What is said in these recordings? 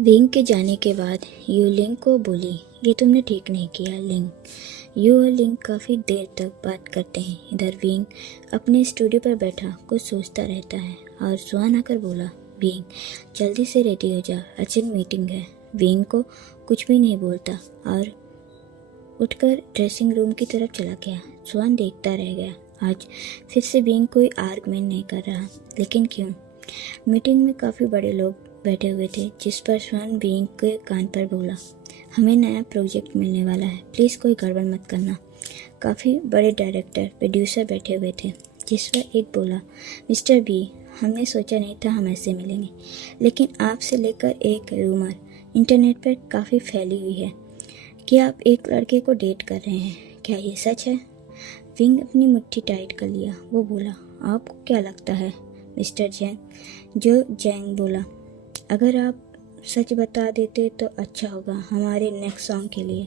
Wing के जाने के बाद यू लिंग को बोली, ये तुमने ठीक नहीं किया लिंग। यू और लिंग काफ़ी देर तक बात करते हैं। इधर विंग अपने स्टूडियो पर बैठा कुछ सोचता रहता है और स्वान आकर बोला, विंग जल्दी से रेडी हो जा, अर्जेंट मीटिंग है। विंग को कुछ भी नहीं बोलता और उठकर ड्रेसिंग रूम की तरफ चला गया। स्वान देखता रह गया। आज फिर से विंग कोई आर्गुमेंट नहीं कर रहा, लेकिन क्यों? मीटिंग में काफ़ी बड़े लोग बैठे हुए थे, जिस पर स्वान विंग के कान पर बोला, हमें नया प्रोजेक्ट मिलने वाला है, प्लीज़ कोई गड़बड़ मत करना। काफ़ी बड़े डायरेक्टर प्रोड्यूसर बैठे हुए थे, जिस पर एक बोला, मिस्टर बी, हमने सोचा नहीं था हम ऐसे मिलेंगे, लेकिन आपसे लेकर एक रूमर इंटरनेट पर काफ़ी फैली हुई है कि आप एक लड़के को डेट कर रहे हैं। क्या ये सच है? विंग अपनी मुट्ठी टाइट कर लिया। वो बोला, आपको क्या लगता है मिस्टर जैंग? जो जैंग बोला, अगर आप सच बता देते तो अच्छा होगा हमारे नेक्स्ट सॉन्ग के लिए।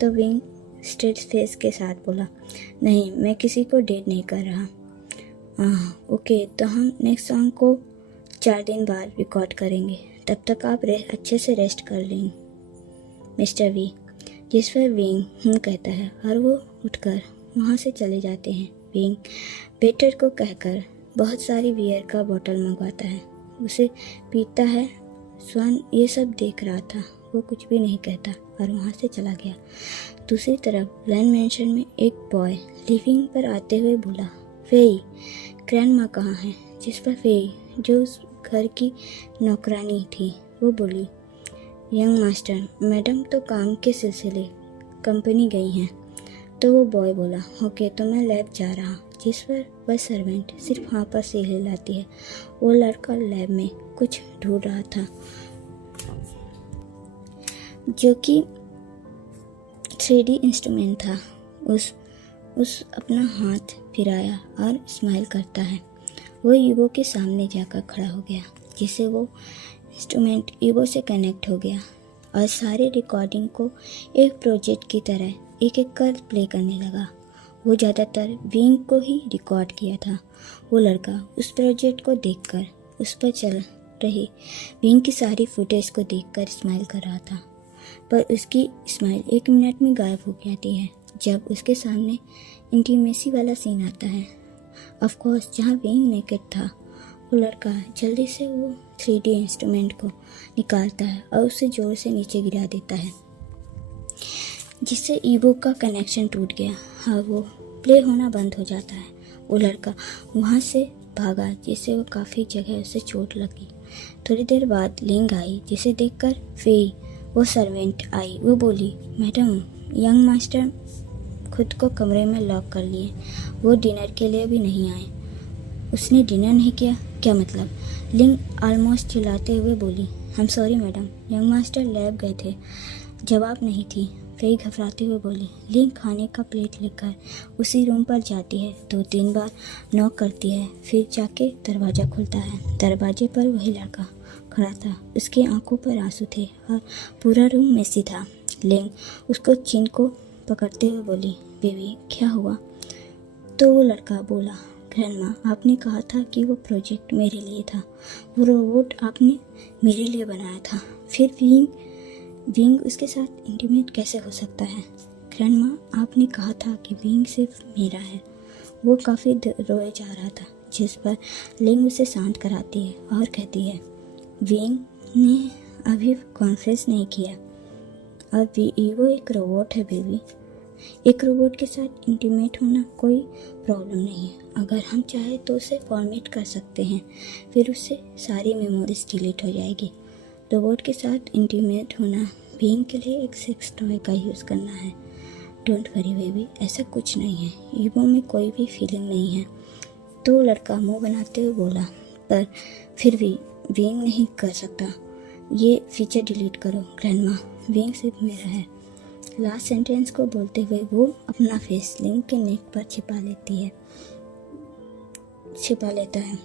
तो विंग स्ट्रेट फेस के साथ बोला, नहीं, मैं किसी को डेट नहीं कर रहा। ओके, तो हम नेक्स्ट सॉन्ग को 4 दिन बाद रिकॉर्ड करेंगे, तब तक आप अच्छे से रेस्ट कर लें मिस्टर वी। जिस पर विंग कहता है और वो उठकर वहाँ से चले जाते हैं। विंग वेटर को कहकर बहुत सारी बियर का बोतल मंगवाता है, उसे पीता है। स्वान ये सब देख रहा था, वो कुछ भी नहीं कहता और वहाँ से चला गया। दूसरी तरफ लैंड मैंशन में एक बॉय लिविंग पर आते हुए बोला, फेई, ग्रैंड माँ कहाँ है? जिस पर फेई, जो उस घर की नौकरानी थी, वो बोली, यंग मास्टर, मैडम तो काम के सिलसिले कंपनी गई हैं। तो वो बॉय बोला, ओके, तो मैं लैब जा रहा। जिस पर वह सर्वेंट सिर्फ हाँ पर से हिलाती है। वो लड़का लैब में कुछ ढूंढ रहा था, जो कि 3D इंस्ट्रूमेंट था। उस अपना हाथ फिराया और स्माइल करता है। वो ईवो के सामने जाकर खड़ा हो गया, जिससे वो इंस्ट्रूमेंट ईवो से कनेक्ट हो गया और सारे रिकॉर्डिंग को एक प्रोजेक्ट की तरह एक एक कर प्ले करने लगा। वो ज़्यादातर विंग को ही रिकॉर्ड किया था। वो लड़का उस प्रोजेक्ट को देखकर उस पर चल रही विंग की सारी फुटेज को देखकर स्माइल कर रहा था, पर उसकी स्माइल 1 मिनट में गायब हो जाती है जब उसके सामने इंटीमेसी वाला सीन आता है। ऑफ कोर्स, जहाँ विंग नेकेड था, वो लड़का जल्दी से वो 3D इंस्ट्रूमेंट को निकालता है और उसे जोर से नीचे गिरा देता है, जिससे ईवो का कनेक्शन टूट गया और वो प्ले होना बंद हो जाता है। वो लड़का वहाँ से भागा, जिससे वो काफ़ी जगह उसे चोट लगी। थोड़ी देर बाद लिंग आई, जिसे देखकर फेई, वो सर्वेंट आई। वो बोली, मैडम, यंग मास्टर खुद को कमरे में लॉक कर लिए, वो डिनर के लिए भी नहीं आए। उसने डिनर नहीं किया? क्या मतलब? लिंग ऑलमोस्ट चिल्लाते हुए बोली, I am sorry madam, young master lab गए थे, जवाब नहीं थी। फेई घबराते हुए बोली। लिंग खाने का प्लेट लेकर उसी रूम पर जाती है, 2-3 बार नॉक करती है, फिर जाके दरवाज़ा खुलता है। दरवाजे पर वही लड़का खड़ा था, उसकी आंखों पर आंसू थे और पूरा रूम मेसी था। लिंग उसको चिन को पकड़ते हुए बोली, बेबी क्या हुआ? तो वो लड़का बोला, ग्रैंडमा, आपने कहा था कि वो प्रोजेक्ट मेरे लिए था, वो रोबोट आपने मेरे लिए बनाया था, फिर विंग उसके साथ इंटीमेट कैसे हो सकता है? ग्रैंडमा, आपने कहा था कि विंग सिर्फ मेरा है। वो काफ़ी रोए जा रहा था, जिस पर लिंग उसे शांत कराती है और कहती है, विंग ने अभी कॉन्फ्रेंस नहीं किया और वो एक रोबोट है बेबी। एक रोबोट के साथ इंटीमेट होना कोई प्रॉब्लम नहीं है। अगर हम चाहे तो उसे फॉर्मेट कर सकते हैं, फिर उससे सारी मेमोरीज डिलीट हो जाएगी। रोबोट के साथ इंटीमेट होना बीइंग के लिए एक सेक्स टॉय का यूज़ करना है। डोंट वरी बेबी, ऐसा कुछ नहीं है, ईवो में कोई भी फीलिंग नहीं है। तो लड़का मुंह बनाते हुए बोला, पर फिर भी बीइंग नहीं कर सकता, ये फीचर डिलीट करो ग्रैंडमा, बीइंग सिर्फ मेरा है। लास्ट सेंटेंस को बोलते हुए वो अपना फेस लिंग के नेक पर छिपा लेता है।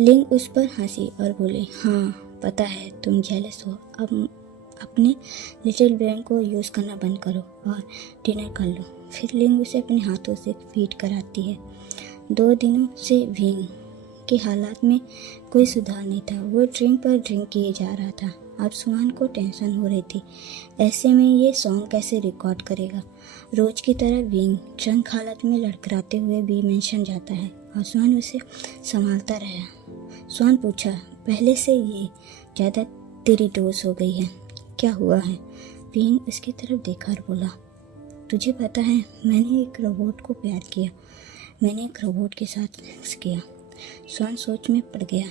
लिंग उस पर हंसी और बोले, हाँ पता है तुम जेलस हो, अब अपने लिटिल ब्रेन को यूज़ करना बंद करो और डिनर कर लो। फिर लिंग उसे अपने हाथों से फीड कराती है। 2 दिनों से विंग के हालात में कोई सुधार नहीं था। वो ड्रिंक पर ड्रिंक किए जा रहा था। अब सुहान को टेंशन हो रही थी, ऐसे में ये सॉन्ग कैसे रिकॉर्ड करेगा। रोज की तरह विंग ड्रंक हालत में लड़खड़ाते हुए बी मेंशन जाता है और सुहान उसे संभालता रहा। सुहान पूछा, पहले से ये ज़्यादा तेरी डोज हो गई है, क्या हुआ है? विंग उसकी तरफ देखा और बोला, तुझे पता है मैंने एक रोबोट को प्यार किया, मैंने एक रोबोट के साथ सेक्स किया। सुहान सोच में पड़ गया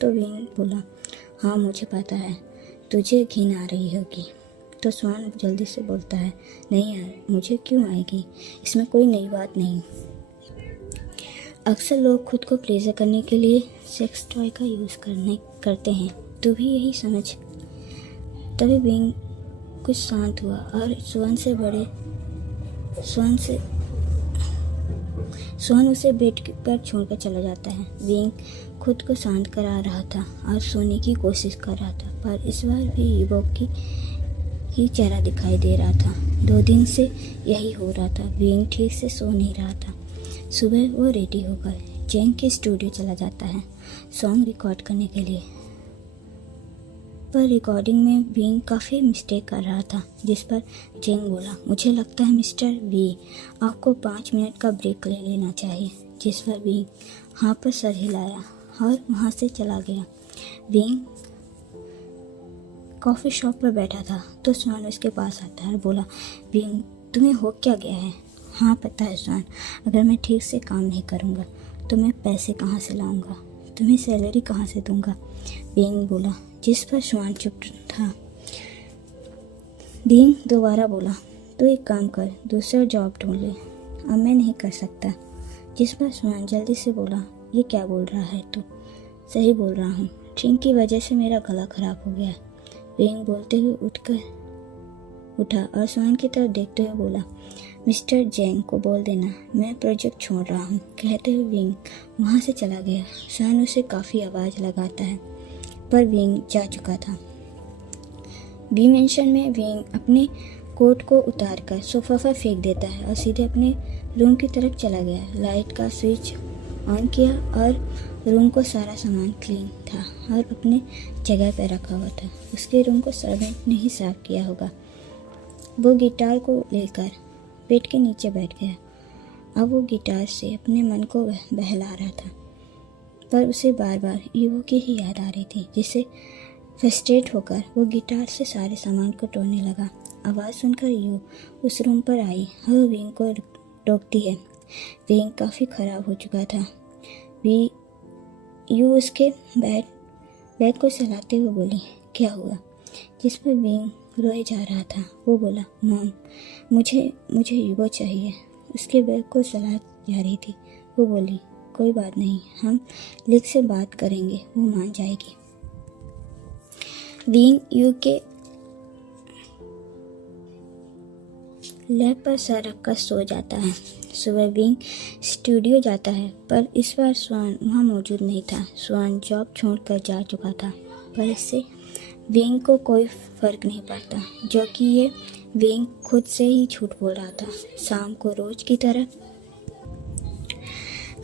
तो विंग बोला, हाँ मुझे पता है, तुझे घिन आ रही होगी। तो सुहान जल्दी से बोलता है, नहीं यार, मुझे क्यों आएगी, इसमें कोई नई बात नहीं। अक्सर लोग खुद को प्लेजर करने के लिए सेक्स टॉय का यूज़ करते हैं, तू भी यही समझ। तभी विंग कुछ शांत हुआ और सुहान उसे बेड पर छोड़कर चला जाता है। विंग खुद को शांत करा रहा था और सोने की कोशिश कर रहा था, पर इस बार भी ईवोक की ही चेहरा दिखाई दे रहा था। 2 दिन से यही हो रहा था। विंग ठीक से सो नहीं रहा था। सुबह वो रेडी होकर जेंग के स्टूडियो चला जाता है सॉन्ग रिकॉर्ड करने के लिए, पर रिकॉर्डिंग में विंग काफ़ी मिस्टेक कर रहा था, जिस पर जेंग बोला, मुझे लगता है मिस्टर वी, आपको 5 मिनट का ब्रेक ले लेना चाहिए। जिस पर विंग हाँ पर सर हिलाया और वहाँ से चला गया। विंग कॉफ़ी शॉप पर बैठा था तो सुहान उसके पास आता है और बोला, विंग तुम्हें हो क्या गया है? हाँ पता है सुहान, अगर मैं ठीक से काम नहीं करूँगा तो मैं पैसे कहाँ से लाऊँगा, तुम्हें सैलरी कहाँ से दूँगा? विंग बोला, जिस पर सुहान चुप था। विंग दोबारा बोला, तो एक काम कर, दूसरा जॉब ढूंढ ले, अब मैं नहीं कर सकता। जिस पर सुहान जल्दी से बोला, ये क्या बोल रहा है तू? सही बोल रहा हूँ, ड्रिंक की वजह से मेरा गला खराब हो गया। विंग बोलते हुए उठा और सुहान की तरफ देखते हुए बोला, मिस्टर जेंग को बोल देना मैं प्रोजेक्ट छोड़ रहा हूँ। कहते हुए विंग वहाँ से चला गया। सुहान उसे काफ़ी आवाज़ लगाता है, पर विंग जा चुका था। बी मेंशन में विंग अपने कोट को उतारकर सोफा पर फेंक देता है और सीधे अपने रूम की तरफ चला गया। लाइट का स्विच ऑन किया और रूम को सारा सामान क्लीन था और अपने जगह पर रखा हुआ था। उसके रूम को सर्वेंट ने ही साफ किया होगा। वो गिटार को लेकर बेड के नीचे बैठ गया। अब वो गिटार से अपने मन को बहला रहा था, पर उसे बार बार ईवो की ही याद आ रही थी, जिससे फ्रस्ट्रेट होकर वो गिटार से सारे सामान को तोड़ने लगा। आवाज़ सुनकर यू उस रूम पर आई और विंग को रोकती है। विंग काफ़ी ख़राब हो चुका था। यू उसके बैग को चलाते हुए बोली, क्या हुआ? जिस पर विंग रोए जा रहा था। वो बोला, मॉम मुझे ईवो चाहिए। उसके बैग को चला जा रही थी। वो बोली, कोई बात नहीं, हम लिक से बात करेंगे, वो मान जाएगी। विंग यू के लैब पर सर रखकर सो जाता है। सुबह विंग स्टूडियो जाता है, पर इस बार स्वान वहाँ मौजूद नहीं था। स्वान जॉब छोड़कर जा चुका था, पर इससे विंग को कोई फर्क नहीं पड़ता, जो कि ये विंग खुद से ही झूठ बोल रहा था। शाम को रोज की तरह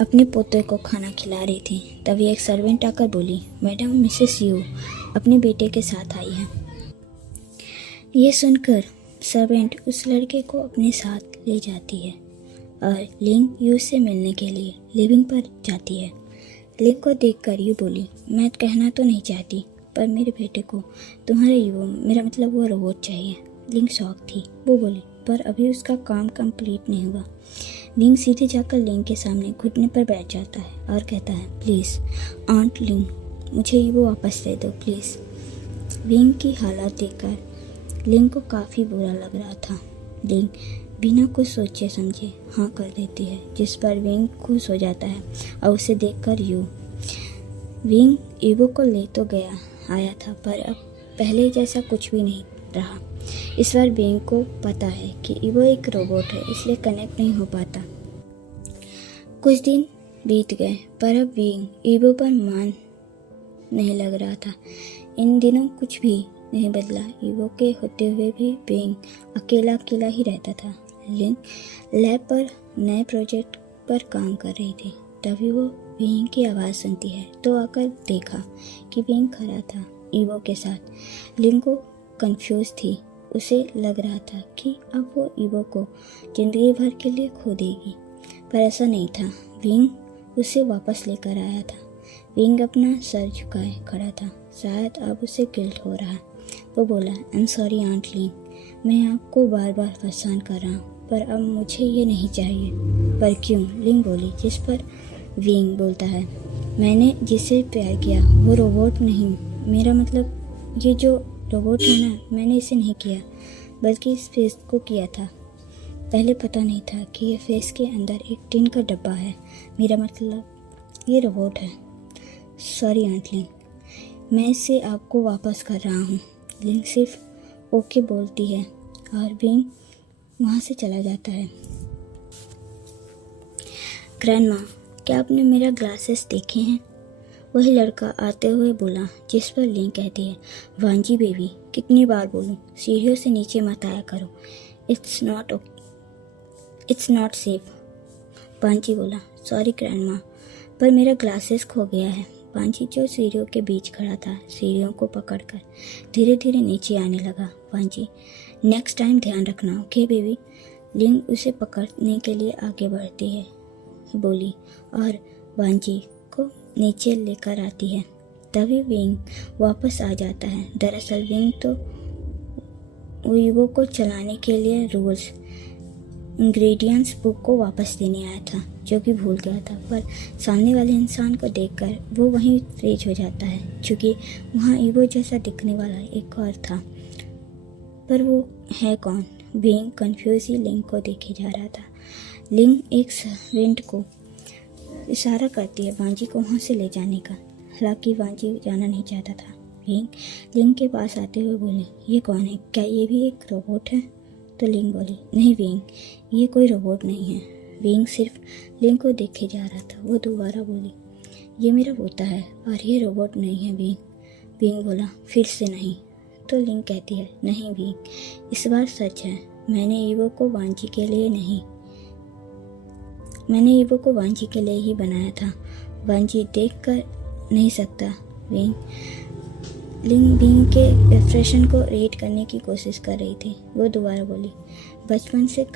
अपने पोते को खाना खिला रही थी, तभी एक सर्वेंट आकर बोली, मैडम मिसेस यू अपने बेटे के साथ आई है। ये सुनकर सर्वेंट उस लड़के को अपने साथ ले जाती है और लिंग यू से मिलने के लिए लिविंग पर जाती है। लिंग को देखकर यू बोली, मैं कहना तो नहीं चाहती, पर मेरे बेटे को तुम्हारे यू मेरा मतलब वो रोबोट चाहिए। लिंग शॉक थी। वो बोली, पर अभी उसका काम कंप्लीट नहीं हुआ। लिंग सीधे जाकर लिंग के सामने घुटने पर बैठ जाता है और कहता है, प्लीज़ आंट लिंग, मुझे वो वापस दे दो प्लीज़। लिंग की हालत देखकर लिंग को काफ़ी बुरा लग रहा था। लिंग बिना कुछ सोचे समझे हाँ कर देती है, जिस पर विंग खुश हो जाता है और उसे देखकर विंग ईवो को ले तो आया था, पर अब पहले जैसा कुछ भी नहीं रहा। इस बार विंग को पता है कि ईवो एक रोबोट है, इसलिए कनेक्ट नहीं हो पाता। कुछ दिन बीत गए, पर अब विंग ईवो पर मान नहीं लग रहा था। इन दिनों कुछ भी नहीं बदला। ईवो के होते हुए भी विंग अकेला ही रहता था। लिंग लैब पर नए प्रोजेक्ट पर काम कर रही थी। तभी वो विंग की आवाज़ सुनती है तो आकर देखा कि विंग खड़ा था ईवो के साथ। लिंग को कंफ्यूज थी। उसे लग रहा था कि अब वो ईवो को जिंदगी भर के लिए खो देगी, पर ऐसा नहीं था। विंग उसे वापस लेकर आया था। विंग अपना सर झुकाए खड़ा था। शायद अब उसे गिल्ट हो रहा। वो बोला, आई एम सॉरी आंट लिंग, मैं आपको बार बार परेशान कर रहा हूँ, पर अब मुझे ये नहीं चाहिए। पर क्यों? लिंग बोली। जिस पर विंग बोलता है, मैंने जिसे प्यार किया वो रोबोट नहीं। मेरा मतलब ये जो रोबोट है ना, मैंने इसे नहीं किया, बल्कि इस फेस को किया था। पहले पता नहीं था कि ये फेस के अंदर एक टिन का डब्बा है। मेरा मतलब ये रोबोट है। सॉरी आंट लिंग, मैं इसे आपको वापस कर रहा हूँ। लिंग सिर्फ ओके बोलती है और विंग वहाँ से चला जाता है। ग्रैंडमा, क्या आपने मेरा ग्लासेस देखे हैं? वही लड़का आते हुए बोला, जिस पर लिंग कहती है, वांजी बेबी, कितनी बार बोलूं, सीढ़ियों से नीचे मत आया करो। It's not safe. वांजी बोला, सॉरी ग्रैंडमा, पर मेरा ग्लासेस खो गया है। वांजी जो सीढ़ियों के बीच खड़ा था, सीढ़ियों को पकड़कर धीरे धीरे नीचे आने लगा। वांजी, नेक्स्ट टाइम ध्यान रखना, ओके बेबी। लिंग उसे पकड़ने के लिए आगे बढ़ती है, बोली, और वांजी को नीचे लेकर आती है। तभी विंग वापस आ जाता है। दरअसल विंग तो ईवो को चलाने के लिए रूल्स इंग्रेडिएंट्स बुक को वापस देने आया था, जो कि भूल गया था। पर सामने वाले इंसान को देखकर वो वहीं फ्रीज हो जाता है, क्योंकि वहाँ ईवो जैसा दिखने वाला एक और था। पर वो है कौन? विंग कंफ्यूज ही लिंग को देखे जा रहा था। लिंग एक सर्वेंट को इशारा करती है वांजी को वहाँ से ले जाने का। हालांकि वांजी जाना नहीं चाहता था। विंग लिंग के पास आते हुए बोली, ये कौन है? क्या ये भी एक रोबोट है? तो लिंग बोली, नहीं विंग, ये कोई रोबोट नहीं है। विंग सिर्फ लिंग को देखे जा रहा था। वो दोबारा बोली, ये मेरा पोता है और ये रोबोट नहीं है विंग। विंग बोला, फिर से नहीं। तो लिंग कहती है, नहीं विंग, इस बार सच है। मैंने ईवो को वांजी के लिए ही बनाया था। वांजी देख कर नहीं सकता। लिंग विंग के एक्सप्रेशन को रीड करने की कोशिश कर रही थी। वो दोबारा बोली, बचपन में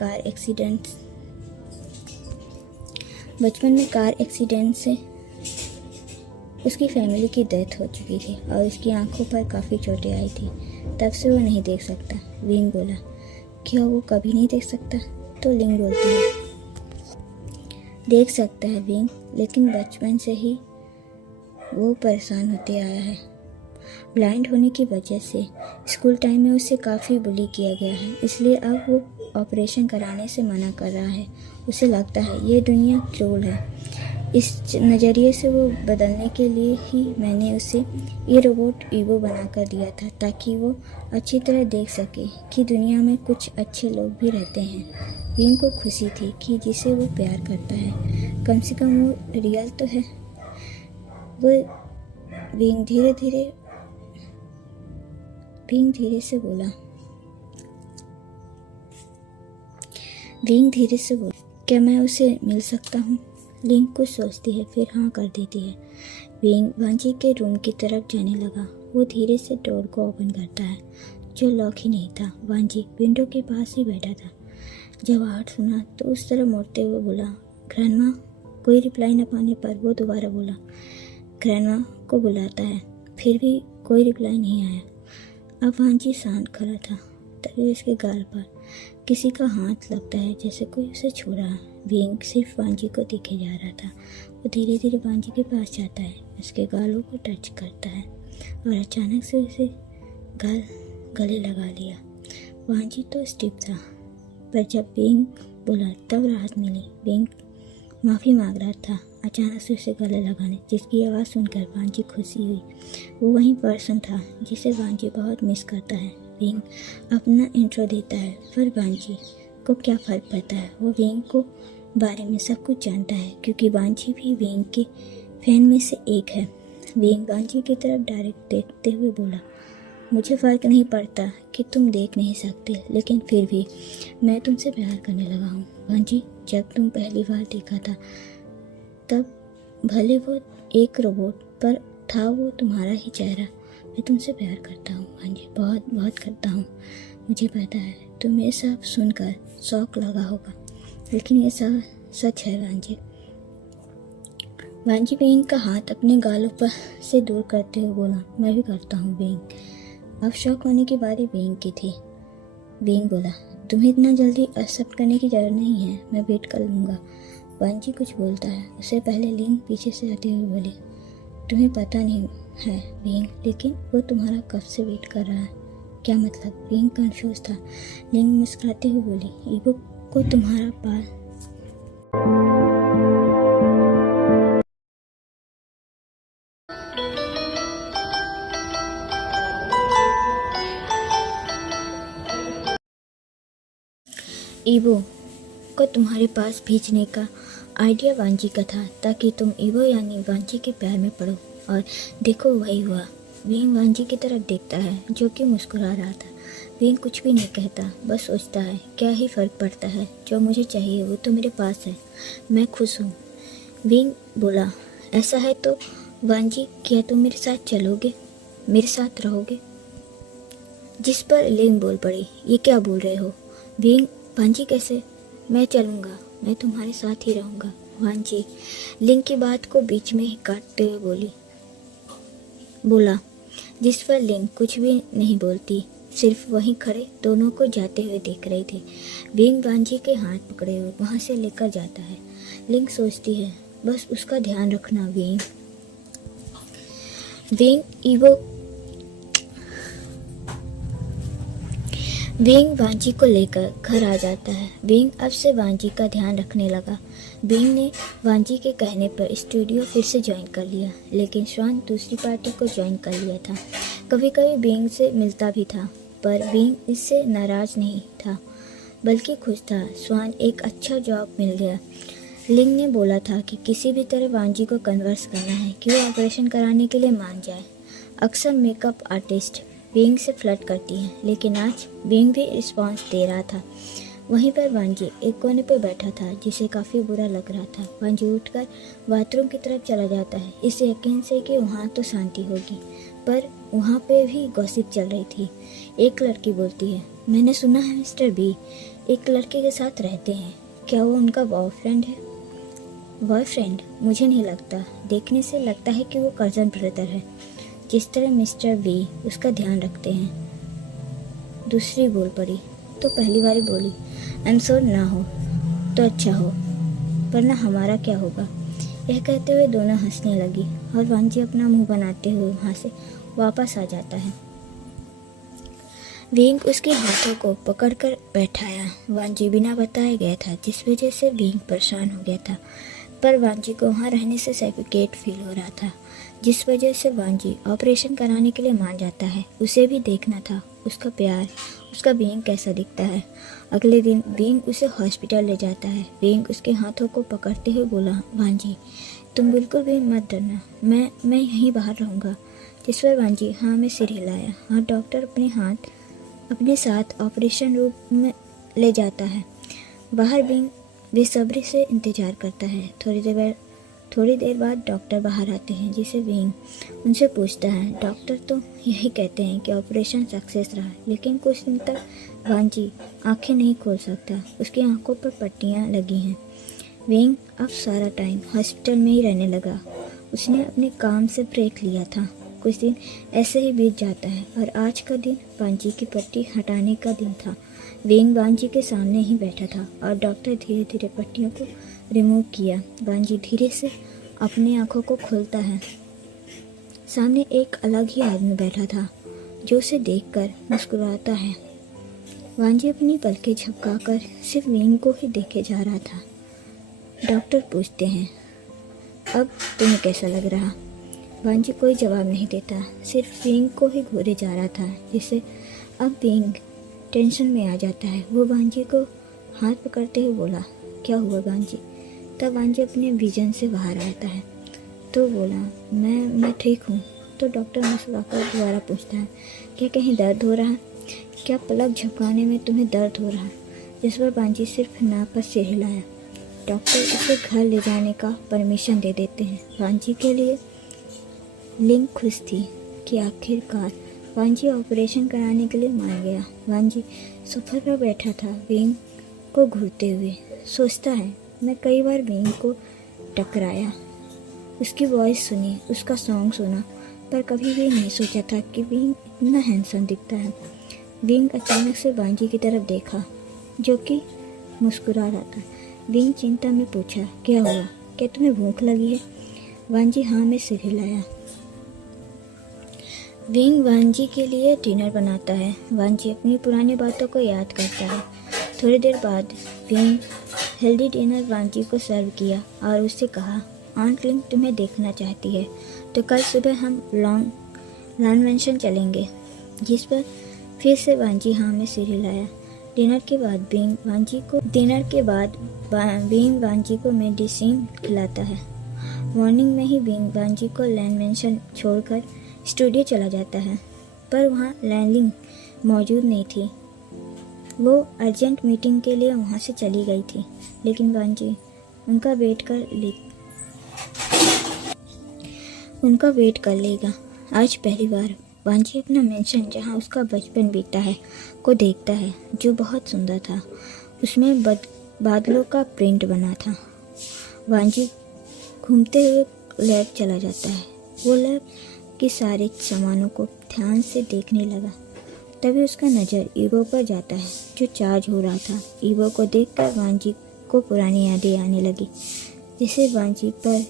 कार एक्सीडेंट से उसकी फैमिली की डेथ हो चुकी थी और उसकी आंखों पर काफ़ी चोटें आई थी। तब से वो नहीं देख सकता। विंग बोला, क्या वो कभी नहीं देख सकता? तो लिंग बोलती है, देख सकता है विंग, लेकिन बचपन से ही वो परेशान होते आया है। ब्लाइंड होने की वजह से स्कूल टाइम में उसे काफ़ी बुली किया गया है, इसलिए अब वो ऑपरेशन कराने से मना कर रहा है। उसे लगता है ये दुनिया क्रूर है। इस नज़रिए से वो बदलने के लिए ही मैंने उसे ये रोबोट ईवो बना कर दिया था, ताकि वो अच्छी तरह देख सके कि दुनिया में कुछ अच्छे लोग भी रहते हैं। विंग को खुशी थी कि जिसे वो प्यार करता है, कम से कम वो रियल तो है। वो विंग धीरे से बोला, क्या मैं उसे मिल सकता हूँ? लिंग कुछ सोचती है, फिर हाँ कर देती है। विंग वांजी के रूम की तरफ जाने लगा। वो धीरे से डोर को ओपन करता है, जो लॉक ही नहीं था। वांजी विंडो के पास ही बैठा था। जब आहट सुना तो उस तरफ मुड़ते हुए बोला, ग्रैंडमा। कोई रिप्लाई न पाने पर वो दोबारा बोला, ग्रैंडमा को बुलाता है, फिर भी कोई रिप्लाई नहीं आया। अब वांजी शांत खड़ा था। तभी उसके गाल पर किसी का हाथ लगता है, जैसे कोई उसे छू रहा। विंग सिर्फ वांजी को देखे जा रहा था। वो धीरे धीरे वांजी के पास जाता है, उसके गालों को टच करता है और अचानक से उसे गले लगा लिया। वांजी तो स्टिफ था, पर जब विंग बोला तब राहत मिली। विंग माफ़ी मांग रहा था अचानक से उसे गले लगाने, जिसकी आवाज़ सुनकर वांजी खुशी हुई। वो वही पर्सन था जिसे वांजी बहुत मिस करता है। विंग अपना इंट्रो देता है, पर वांजी को क्या फ़र्क पड़ता है। वो विंग को बारे में सब कुछ जानता है, क्योंकि वांजी भी विंग के फैन में से एक है। विंग वांजी की तरफ डायरेक्ट देखते हुए बोला, मुझे फ़र्क नहीं पड़ता कि तुम देख नहीं सकते, लेकिन फिर भी मैं तुमसे प्यार करने लगा हूँ। वांजी, जब तुम पहली बार देखा था तब भले वो एक रोबोट पर था वो तुम्हारा ही चेहरा। मैं तुमसे प्यार करता हूँ वांजी, बहुत बहुत करता हूँ। मुझे पता है तुम्हें ये सब सुनकर शौक लगा होगा, लेकिन ये सब सच है वांजी। वांजी बेइंग का हाथ अपने गालों पर से दूर करते हुए बोला, मैं भी करता हूँ बेइंग। अब शौक होने की बारी बेइंग की थी। बेइंग बोला, तुम्हें इतना जल्दी एक्सेप्ट करने की जरूरत नहीं है, मैं वेट कर लूँगा। वांजी कुछ बोलता है, उससे पहले लिंग पीछे से आते हुए बोले, तुम्हें पता नहीं है बेइंग, लेकिन वो तुम्हारा कब से वेट कर रहा है। क्या मतलब? बेइंग कंफ्यूज था। लिंग मुस्कुराते हुए बोली, ईवो को तुम्हारा पास ईवो को तुम्हारे पास भेजने का आइडिया वांजी का था, ताकि तुम ईवो यानी वांजी के प्यार में पड़ो। और देखो वही हुआ। बेइंग वांजी की तरफ देखता है, जो कि मुस्कुरा रहा था। बेइंग कुछ भी नहीं कहता, बस सोचता है, क्या ही फर्क पड़ता है, जो मुझे चाहिए वो तो मेरे पास है, मैं खुश हूँ। बेइंग बोला, ऐसा है तो वांजी, क्या तुम मेरे साथ चलोगे, मेरे साथ रहोगे? जिस पर लिंग बोल पड़ी, ये क्या बोल रहे हो बेइंग? वांजी कैसे? मैं चलूँगा, मैं तुम्हारे साथ ही रहूँगा वांजी। लिंग की बात को बीच में ही काटते हुए बोला, जिस पर लिंग कुछ भी नहीं बोलती, सिर्फ वहीं खड़े दोनों को जाते हुए देख रही थी। बेइंग वांजी के हाथ पकड़े हुए वहाँ से लेकर जाता है। लिंग सोचती है, बस उसका ध्यान रखना बेइंग। बेइंग वांजी को लेकर घर आ जाता है। बेइंग अब से वांजी का ध्यान रखने लगा। बेइंग ने वांजी के कहने पर स्टूडियो फिर से ज्वाइन कर लिया, लेकिन स्वान दूसरी पार्टी को ज्वाइन कर लिया था। कभी कभी बेइंग से मिलता भी था, पर बेइंग इससे नाराज नहीं था, बल्कि खुश था। स्वान एक अच्छा जॉब मिल गया। लिंग ने बोला था कि किसी भी तरह वांजी को कन्वर्स करना है कि वो ऑपरेशन कराने के लिए मान जाए। अक्सर मेकअप आर्टिस्ट बेइंग से फ्लर्ट करती हैं, लेकिन आज बेइंग भी रिस्पॉन्स दे रहा था। वहीं पर वांजी एक कोने पर बैठा था, जिसे काफ़ी बुरा लग रहा था। वांजी उठकर बाथरूम की तरफ चला जाता है, इस यकीन से कि वहाँ तो शांति होगी, पर वहाँ पे भी गॉसिप चल रही थी। एक लड़की बोलती है, मैंने सुना है मिस्टर बी एक लड़के के साथ रहते हैं, क्या वो उनका बॉयफ्रेंड है? बॉयफ्रेंड? मुझे नहीं लगता, देखने से लगता है कि वो कज़न ब्रदर है, जिस तरह मिस्टर बी उसका ध्यान रखते हैं। दूसरी बोल पड़ी, तो पहली बारी बोली, आई एम श्योर ना हो तो अच्छा हो, वरना हमारा क्या होगा। यह कहते हुए दोनों हंसने लगी और वांजी अपना मुंह बनाते हुए वहाँ से वापस आ जाता है। बेइंग उसके हाथों को पकड़कर बैठाया। वांजी बिना बताए गया था, जिस वजह से बेइंग परेशान हो गया था, पर वांजी को वहाँ रहने से सफोकेट फील हो रहा था, जिस वजह से वांजी ऑपरेशन कराने के लिए मान जाता है। उसे भी देखना था उसका प्यार, उसका बेइंग कैसा दिखता है। अगले दिन बेइंग उसे हॉस्पिटल ले जाता है। बेइंग उसके हाथों को पकड़ते हुए बोला, वांजी तुम बिल्कुल भी मत डरना, मैं यहीं बाहर रहूँगा। जिस पर वांजी हाँ में सिर हिलाया और डॉक्टर अपने हाथ अपने साथ ऑपरेशन रूम में ले जाता है। बाहर बेइंग बेसब्री से इंतज़ार करता है। थोड़ी देर बाद डॉक्टर बाहर आते हैं, जिसे बेइंग उनसे पूछता है। डॉक्टर तो यही कहते हैं कि ऑपरेशन सक्सेस रहा, लेकिन कुछ दिन तक वांजी आंखें नहीं खोल सकता, उसकी आंखों पर पट्टियाँ लगी हैं। बेइंग अब सारा टाइम हॉस्पिटल में ही रहने लगा। उसने अपने काम से ब्रेक लिया था। कुछ दिन ऐसे ही बीत जाता है और आज का दिन वांजी की पट्टी हटाने का दिन था। बेइंग वांजी के सामने ही बैठा था और डॉक्टर धीरे धीरे पट्टियों को रिमूव किया। वांजी धीरे से अपनी आंखों को खोलता है। सामने एक अलग ही आदमी बैठा था, जो उसे देखकर मुस्कुराता है। वांजी अपनी पलकें झपकाकर सिर्फ बेइंग को ही देखे जा रहा था। डॉक्टर पूछते हैं, अब तुम्हें कैसा लग रहा? वांजी कोई जवाब नहीं देता, सिर्फ बेइंग को ही घूरे जा रहा था, जिससे अब बेइंग टेंशन में आ जाता है। वो वांजी को हाथ पकड़ते हुए बोला, क्या हुआ वांजी? तब वांजी अपने विजन से बाहर आता है तो बोला, मैं ठीक हूँ। तो डॉक्टर मुस्कुराकर दोबारा पूछता है, क्या कहीं दर्द हो रहा? क्या पलक झपकाने में तुम्हें दर्द हो रहा? जिस पर वांजी सिर्फ ना पर सिर हिलाया। डॉक्टर उसे घर ले जाने का परमिशन दे देते हैं। वांजी के लिए लिंग खुश थी कि आखिरकार वांजी ऑपरेशन कराने के लिए मान गया। वांजी सोफे पर बैठा था, विंग को घूरते हुए। सोचता है, मैं कई बार विंग को टकराया, उसकी वॉइस सुनी, उसका सॉन्ग सुना, पर कभी भी नहीं सोचा था कि विंग इतना हैंडसम दिखता है। विंग अचानक से वांजी की तरफ देखा, जो कि मुस्कुरा रहा था। विंग चिंता में पूछा, क्या हुआ? क्या तुम्हें भूख लगी है? वांजी हाँ में सिर हिलाया। विंग वांजी के लिए डिनर बनाता है। वांजी अपनी पुरानी बातों को याद करता है। थोड़ी देर बाद विंग हेल्दी डिनर वांजी को सर्व किया और उससे कहा, आंट लिंग तुम्हें देखना चाहती है तो कल सुबह हम लॉन मेंशन चलेंगे, जिस पर फिर से वांजी हाँ में सिर हिलाया। डिनर के बाद विंग वांजी को मेडिसिन खिलाता है। मॉर्निंग में ही विंग वांजी को लैंड मेंशन छोड़कर स्टूडियो चला जाता है, पर वहाँ लैंलिंग मौजूद नहीं थी। वो अर्जेंट मीटिंग के लिए वहाँ से चली गई थी, लेकिन वांजी उनका वेट कर लेगा। आज पहली बार वांजी अपना मेंशन, जहाँ उसका बचपन बीता है, को देखता है, जो बहुत सुंदर था। उसमें बादलों का प्रिंट बना था। वांजी घूमते हुए लैब चला जाता है। वो लैब के सारे सामानों को ध्यान से देखने लगा। तभी उसका नज़र ईवो पर जाता है, जो चार्ज हो रहा था। ईवो को देखकर वांजी को पुरानी यादें आने लगी, जिससे वांजी पर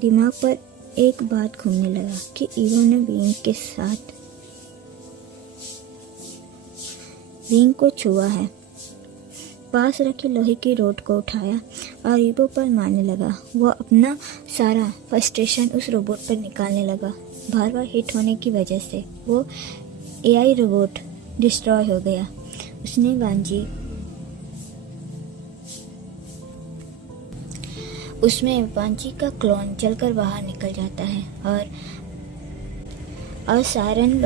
दिमाग पर एक बात घूमने लगा कि ईवो ने विंग को छुआ है। पास रखी लोहे की रोड को उठाया और ईवो पर मारने लगा। वह अपना सारा फ्रस्ट्रेशन उस रोबोट पर निकालने लगा। बार बार हिट होने की वजह से वो एआई रोबोट डिस्ट्रॉय हो गया। उसमें वांजी का क्लोन जलकर बाहर निकल जाता है और सायरन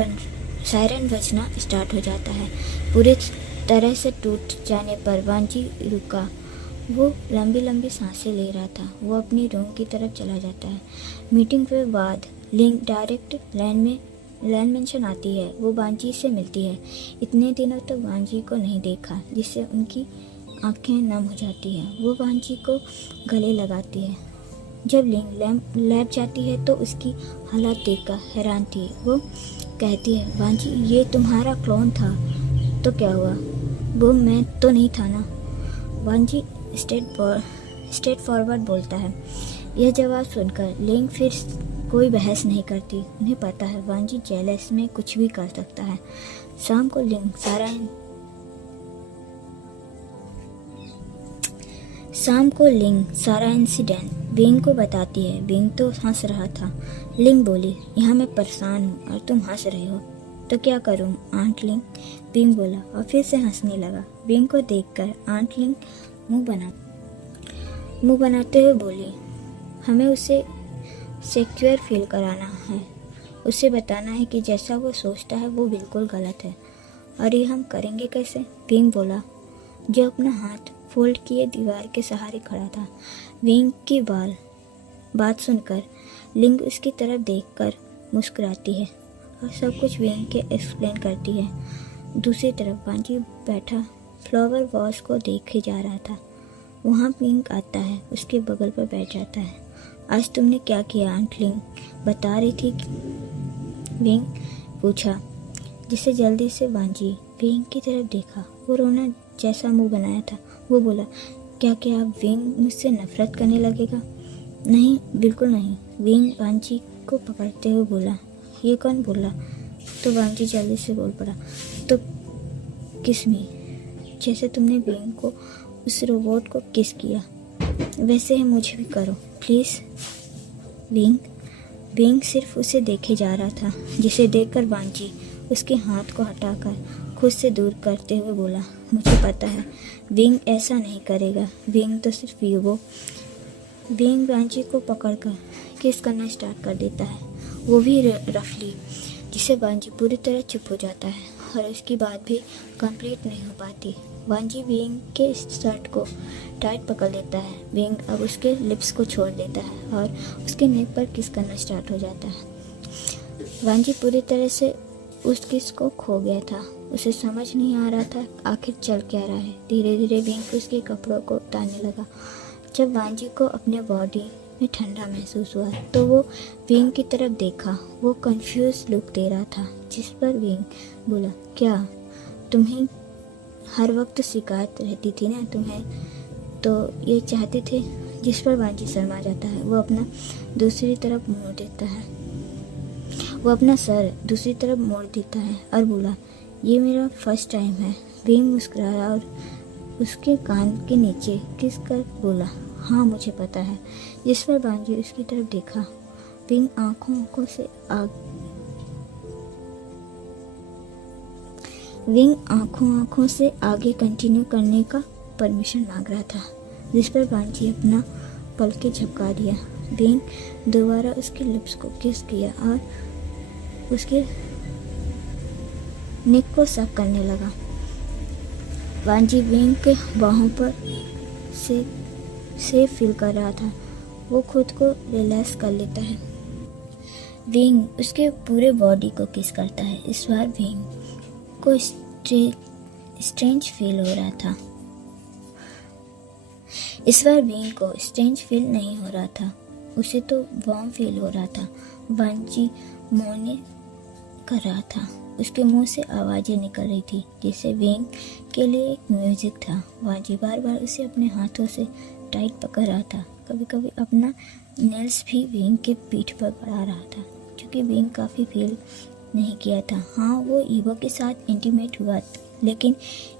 बजना स्टार्ट हो जाता है। पूरी तरह से टूट जाने पर वांजी रुका। वो लंबी लंबी सांसें ले रहा था। वो अपनी रूम की तरफ चला जाता है। मीटिंग के बाद लिंक डायरेक्ट लैंड मेंशन आती है। वो वांजी से मिलती है। इतने दिनों तक वांजी को नहीं देखा, जिससे उनकी आंखें नम हो जाती हैं। वो वांजी को गले लगाती है। जब लिंक लैब जाती है तो उसकी हालत देखकर हैरान थी। वो कहती है, वांजी ये तुम्हारा क्लोन था तो क्या हुआ? वो मैं तो नहीं था ना? वांजी स्ट्रेट फॉरवर्ड बोलता है। यह जवाब सुनकर लिंक फिर कोई बहस नहीं करती। उन्हें पता है वांजी जेलस में कुछ भी कर सकता है। शाम को लिंक सारा इंसिडेंट विंग को बताती है। विंग तो हंस रहा था। लिंग बोली, यहाँ मैं परेशान हूँ और तुम हंस रहे हो, तो क्या करूँ आंट लिंग? विंग बोला और फिर से हंसने लगा। विंग को देखकर आंट लिंग मुंह बनाते हुए बोली, हमें उसे सिक्योर फील कराना है। उसे बताना है कि जैसा वो सोचता है वो बिल्कुल गलत है। और ये हम करेंगे कैसे? विंग बोला, जो अपना हाथ फोल्ड किए दीवार के सहारे खड़ा था। विंग की बात सुनकर लिंग उसकी तरफ देखकर मुस्कुराती है और सब कुछ विंग के एक्सप्लेन करती है। दूसरी तरफ वांजी बैठा फ्लावर वॉस को देखे जा रहा था। वहाँ विंग आता है, उसके बगल पर बैठ जाता है। आज तुमने क्या किया आंट लिंग? बता रही थी विंग पूछा, जिससे जल्दी से वांजी विंग की तरफ देखा। वो रोना जैसा मुंह बनाया था। वो बोला, क्या आप विंग मुझसे नफरत करने लगेगा? नहीं, बिल्कुल नहीं। विंग वांजी को पकड़ते हुए बोला, ये कौन बोला? तो वांजी जल्दी से बोल पड़ा, तो किस में, जैसे तुमने विंग को उस रोबोट को किस किया वैसे ही मुझे भी करो प्लीज़। विंग सिर्फ उसे देखे जा रहा था, जिसे देखकर वांजी उसके हाथ को हटाकर खुद से दूर करते हुए बोला, मुझे पता है विंग ऐसा नहीं करेगा। विंग तो सिर्फ ईवो। विंग वांजी को पकड़कर किस करना स्टार्ट कर देता है, वो भी रफली, जिसे वांजी पूरी तरह चुप हो जाता है और उसकी बात भी कंप्लीट नहीं हो पाती। वांजी विंग के शर्ट को टाइट पकड़ लेता है। विंग अब उसके लिप्स को छोड़ देता है और उसके नेक पर किस करना स्टार्ट हो जाता है। वांजी पूरी तरह से उस किस को खो गया था। उसे समझ नहीं आ रहा था आखिर चल क्या रहा है। धीरे धीरे विंग उसके कपड़ों को उतारने लगा। जब वांजी को अपने बॉडी में ठंडा महसूस हुआ तो वो विंग की तरफ देखा। वो कंफ्यूज लुक दे रहा था, जिस पर विंग बोला, क्या तुम्हें हर वक्त शिकायत रहती थी ना, तुम्हें तो ये चाहते थे। जिस पर वांजी शर्मा जाता है। वो अपना सर दूसरी तरफ मोड़ देता है और बोला, ये मेरा फर्स्ट टाइम है। विंग मुस्कुराया और उसके कान के नीचे किस कर बोला, हाँ मुझे पता है। जिस पर वांजी उसकी तरफ देखा। विंग आंखों से आगे कंटिन्यू करने का परमिशन मांग रहा था, जिस पर वांजी अपना पलके झपका दिया। विंग दोबारा उसके लिप्स को किस किया और उसके नेक को सक करने लगा। वांजी विंग के बाहों पर सेफ फील कर रहा था। वो खुद को रिलैक्स कर लेता है। विंग उसके पूरे बॉडी को किस करता है। इस बार विंग को स्ट्रेंज फील हो रहा था। इस बार विंग को स्ट्रेंज फील नहीं हो रहा था, उसे तो वार्म फील हो रहा था। वांजी मौन कर रहा था। उसके मुंह से आवाज़ें निकल रही थी, जिससे विंग के लिए एक म्यूजिक था। वांजी बार बार उसे अपने हाथों से टाइट पकड़ रहा था। कभी कभी अपना नेल्स भी विंग के पीठ पर बढ़ा रहा था, क्योंकि विंग काफ़ी फील नहीं किया था। हाँ, वो ईवो के साथ इंटीमेट हुआ, लेकिन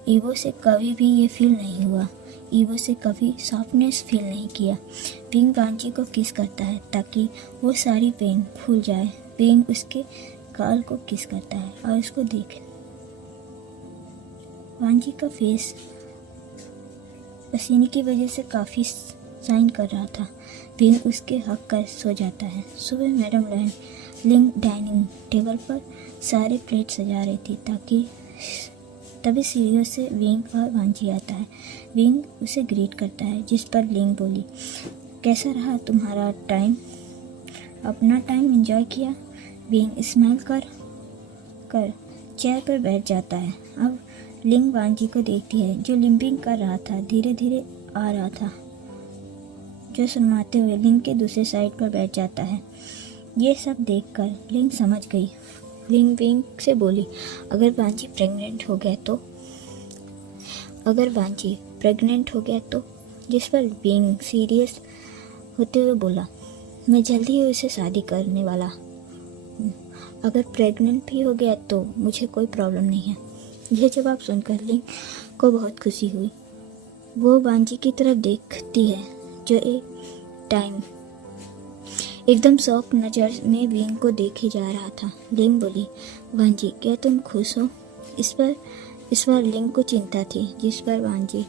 ईवो से कभी भी ये फील नहीं हुआ। ईवो से कभी सॉफ्टनेस फील नहीं किया। विंग वांजी को किस करता है ताकि वो सारी पेन भूल जाए। विंग उसके गाल को किस करता है और उसको देख। वांजी का फेस पसीने की वजह से काफ़ी शाइन कर रहा था। विंग उसके हक कर सो जाता है। सुबह मैडम लिंग डाइनिंग टेबल पर सारे प्लेट सजा रही थी, तभी सीढ़ियों से विंग और वांजी आता है। विंग उसे ग्रीट करता है, जिस पर लिंग बोली, कैसा रहा तुम्हारा टाइम? अपना टाइम एंजॉय किया? विंग स्माइल कर चेयर पर बैठ जाता है। अब लिंग वांजी को देखती है, जो लिम्पिंग कर रहा था, धीरे धीरे आ रहा था, जो शर्माते हुए लिंग के दूसरे साइड पर बैठ जाता है। ये सब देखकर लिंग समझ गई। लिंग विंग से बोली, अगर वांजी प्रेग्नेंट हो गया तो? जिस पर विंग सीरियस होते हुए बोला, मैं जल्दी ही उसे शादी करने वाला हूँ। अगर प्रेग्नेंट भी हो गया तो मुझे कोई प्रॉब्लम नहीं है। यह जवाब सुनकर लिंग को बहुत खुशी हुई। वो वांजी की तरफ देखती है, जो एकदम शौक नज़र में विंग को देखे जा रहा था। लिंग बोली, वांजी क्या तुम खुश हो? इस बार लिंग को चिंता थी, जिस पर वांजी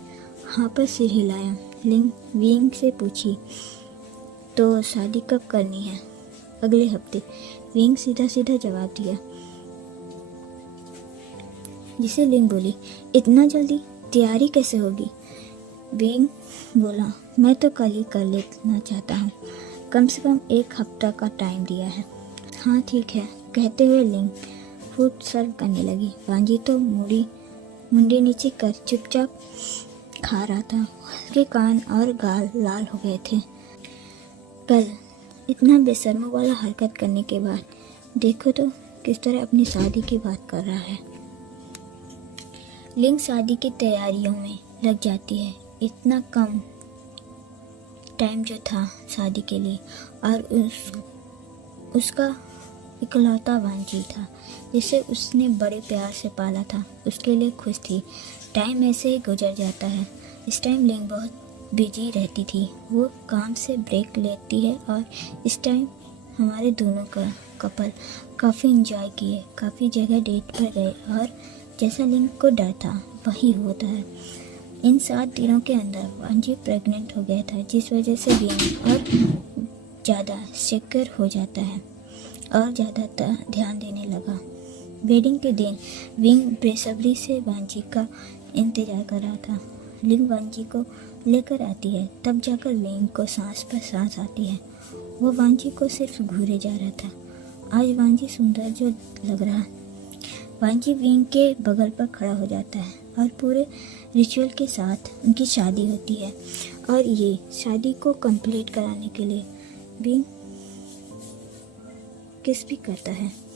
हाँ पर सिर हिलाया। लिंग विंग से पूछी, तो शादी कब करनी है? अगले हफ्ते। विंग सीधा जवाब दिया, जिसे लिंग बोली, इतना जल्दी? तैयारी कैसे होगी? विंग बोला, मैं तो कल ही कर लेना चाहता हूँ। कम से कम 1 हफ्ता का टाइम दिया है। हाँ ठीक है, कहते हुए लिंग फूड सर्व करने लगी। वांजी तो मुंडी नीचे कर चुपचाप खा रहा था। उसके कान और गाल लाल हो गए थे। कल इतना बेशर्मों वाला हरकत करने के बाद देखो तो किस तरह अपनी शादी की बात कर रहा है। लिंग शादी की तैयारियों में लग जाती है। इतना कम टाइम जो था शादी के लिए, और उसका इकलौता वांजी था, जिसे उसने बड़े प्यार से पाला था, उसके लिए खुश थी। टाइम ऐसे ही गुजर जाता है। इस टाइम लिंग बहुत बिजी रहती थी। वो काम से ब्रेक लेती है, और इस टाइम हमारे दोनों का कपल काफ़ी एंजॉय किए, काफ़ी जगह डेट पर गए, और जैसा लिंग को डर था वही होता है। इन 7 दिनों के अंदर वांजी प्रेग्नेंट हो गया था, जिस वजह से लिंग और ज़्यादा सिक्योर हो जाता है और ज़्यादा ध्यान देने लगा। वेडिंग के दिन विंग बेसब्री से वांजी का इंतजार कर रहा था। लिंग वांजी को लेकर आती है, तब जाकर विंग को सांस पर सांस आती है। वो वांजी को सिर्फ घूरे जा रहा था। आज वांजी सुंदर जो लग रहा। वांजी विंग के बगल पर खड़ा हो जाता है और पूरे रिचुअल के साथ उनकी शादी होती है। और ये शादी को कंप्लीट कराने के लिए विंग किस भी करता है।